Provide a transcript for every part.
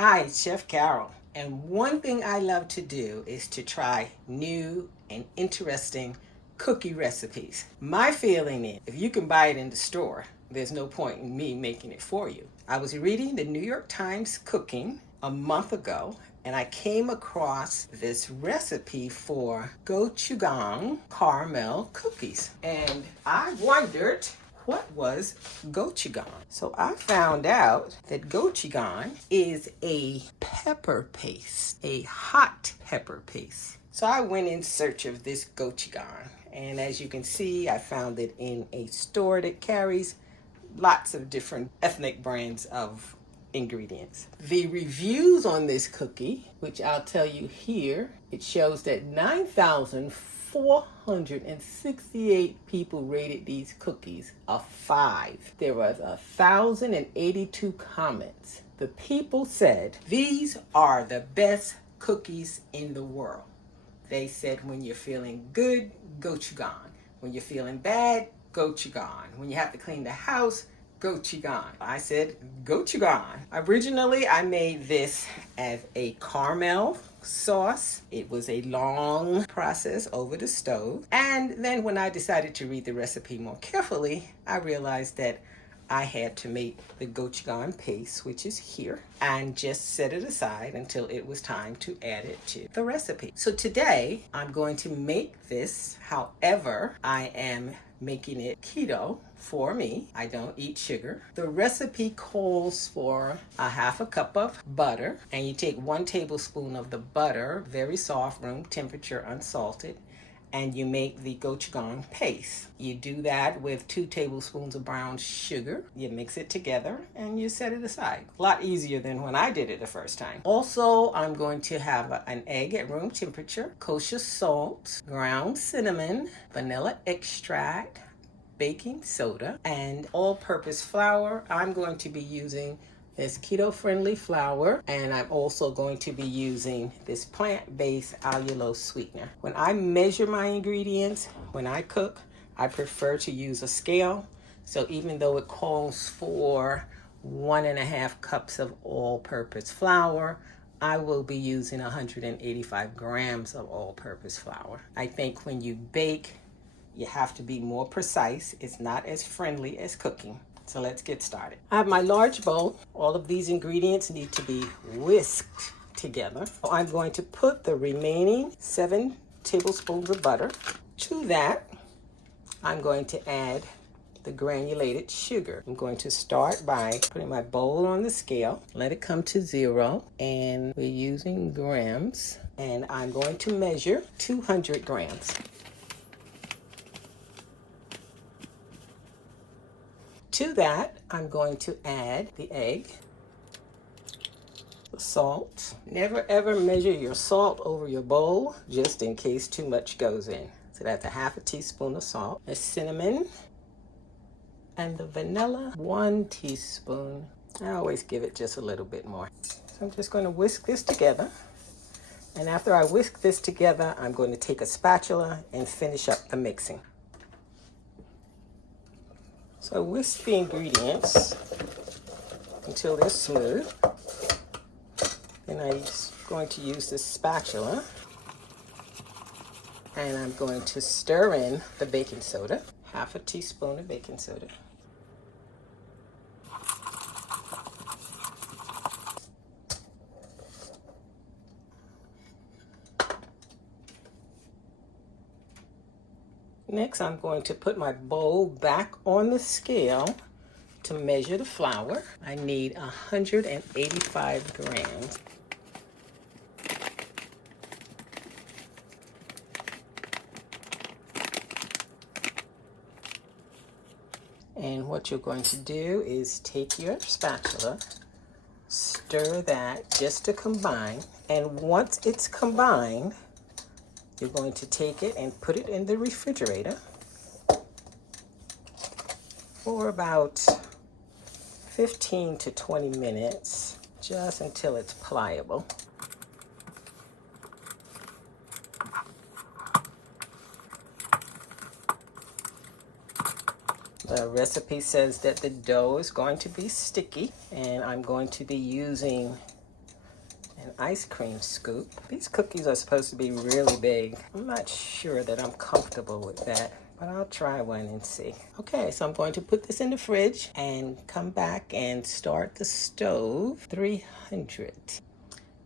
Hi, it's Chef Carol. And one thing I love to do is to try new and interesting cookie recipes. My feeling is if you can buy it in the store, there's no point in me making it for you. I was reading the New York Times Cooking a month ago, and I came across this recipe for Gochujang caramel cookies. And I wondered, what was gochujang? So I found out that gochujang is a pepper paste, a hot pepper paste. So I went in search of this gochujang, and as you can see, I found it in a store that carries lots of different ethnic brands of ingredients. The reviews on this cookie, which I'll tell you here, it shows that 9,468 people rated these cookies a 5. There was 1,082 comments. The people said, these are the best cookies in the world. They said when you're feeling good, gochujang. When you're feeling bad, gochujang. When you have to clean the house, gochujang. I said gochujang. Originally, I made this as a caramel sauce. It was a long process over the stove. And then when I decided to read the recipe more carefully, I realized that I had to make the gochujang paste, which is here, and just set it aside until it was time to add it to the recipe. So today, I'm going to make this. However, I am making it keto for me. I don't eat sugar. The recipe calls for a half a cup of butter, and you take 1 tablespoon of the butter, very soft, room temperature, unsalted, and you make the gochujang paste. You do that with 2 tablespoons of brown sugar. You mix it together and you set it aside. A lot easier than when I did it the first time. Also, I'm going to have an egg at room temperature, kosher salt, ground cinnamon, vanilla extract, baking soda, and all-purpose flour. I'm going to be using this keto-friendly flour, and I'm also going to be using this plant-based allulose sweetener. When I measure my ingredients, when I cook, I prefer to use a scale. So even though it calls for 1.5 cups of all-purpose flour, I will be using 185 grams of all-purpose flour. I think when you bake, you have to be more precise. It's not as friendly as cooking. So let's get started. I have my large bowl. All of these ingredients need to be whisked together. So I'm going to put the remaining 7 tablespoons of butter. To that, I'm going to add the granulated sugar. I'm going to start by putting my bowl on the scale, let it come to 0, and we're using grams, and I'm going to measure 200 grams. To that, I'm going to add the egg, the salt. Never ever measure your salt over your bowl, just in case too much goes in. So that's a half a teaspoon of salt, the cinnamon, and the vanilla, 1 teaspoon. I always give it just a little bit more. So I'm just going to whisk this together. And after I whisk this together, I'm going to take a spatula and finish up the mixing. So I whisk the ingredients until they're smooth. Then I'm going to use this spatula, and I'm going to stir in the baking soda, half a teaspoon of baking soda. Next, I'm going to put my bowl back on the scale to measure the flour. I need 185 grams. And what you're going to do is take your spatula, stir that just to combine, and once it's combined, you're going to take it and put it in the refrigerator for about 15 to 20 minutes, just until it's pliable. The recipe says that the dough is going to be sticky, and I'm going to be using an ice cream scoop. These cookies are supposed to be really big. I'm not sure that I'm comfortable with that, but I'll try one and see. Okay, so I'm going to put this in the fridge and come back and start the stove, 300.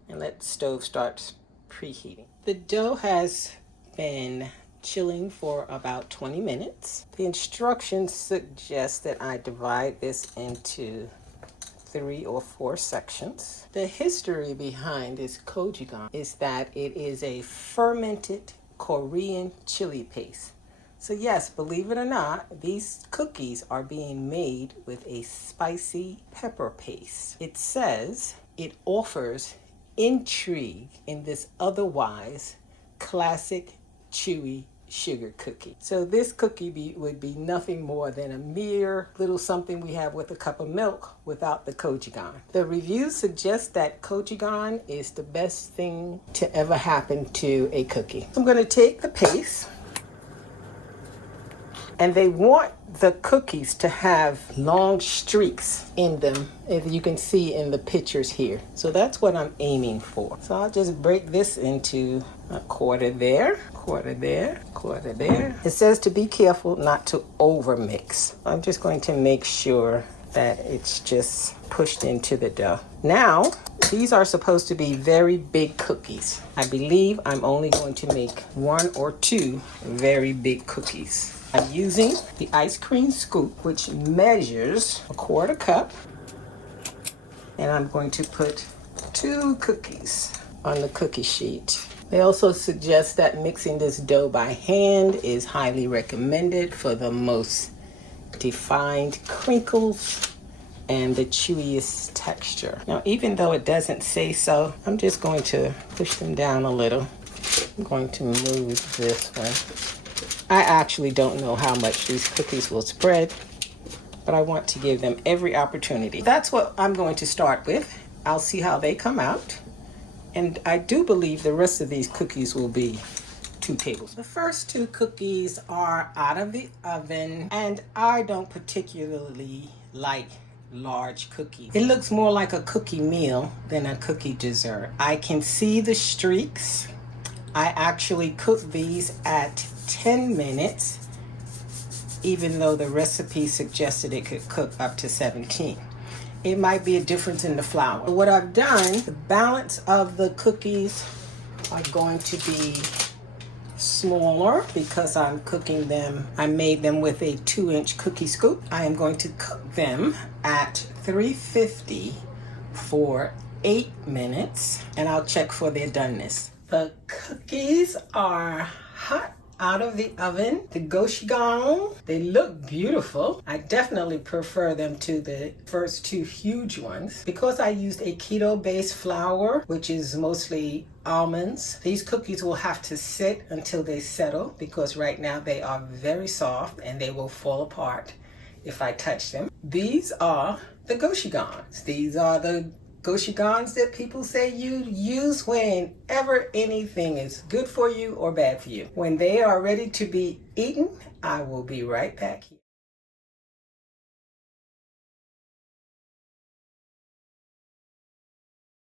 And let the stove start preheating. The dough has been chilling for about 20 minutes. The instructions suggest that I divide this into 3 or 4 sections. The history behind this gochujang is that it is a fermented Korean chili paste. So yes, believe it or not, these cookies are being made with a spicy pepper paste. It says it offers intrigue in this otherwise classic chewy sugar cookie. So this cookie would be nothing more than a mere little something we have with a cup of milk without the gochujang. The reviews suggest that gochujang is the best thing to ever happen to a cookie. I'm going to take the paste, and they want the cookies to have long streaks in them, as you can see in the pictures here. So that's what I'm aiming for. So I'll just break this into a quarter there, quarter there, quarter there. It says to be careful not to over mix. I'm just going to make sure that it's just pushed into the dough. Now, these are supposed to be very big cookies. I believe I'm only going to make 1 or 2 very big cookies. I'm using the ice cream scoop, which measures a quarter cup, and I'm going to put 2 cookies on the cookie sheet. They also suggest that mixing this dough by hand is highly recommended for the most defined crinkles and the chewiest texture. Now, even though it doesn't say so, I'm just going to push them down a little. I'm going to move this one. I actually don't know how much these cookies will spread, but I want to give them every opportunity. That's what I'm going to start with. I'll see how they come out. And I do believe the rest of these cookies will be 2 tablespoons. The first 2 cookies are out of the oven, and I don't particularly like large cookies. It looks more like a cookie meal than a cookie dessert. I can see the streaks. I actually cooked these at 10 minutes, even though the recipe suggested it could cook up to 17. It might be a difference in the flour. What I've done, the balance of the cookies are going to be smaller because I'm cooking them. I made them with a 2-inch cookie scoop. I am going to cook them at 350 for 8 minutes, and I'll check for their doneness. The cookies are hot out of the oven. The gochujang, they look beautiful. I definitely prefer them to the first 2 huge ones. Because I used a keto-based flour, which is mostly almonds, these cookies will have to sit until they settle, because right now they are very soft and they will fall apart if I touch them. These are the gochujangs. These are the gochujangs that people say you use whenever anything is good for you or bad for you. When they are ready to be eaten, I will be right back here.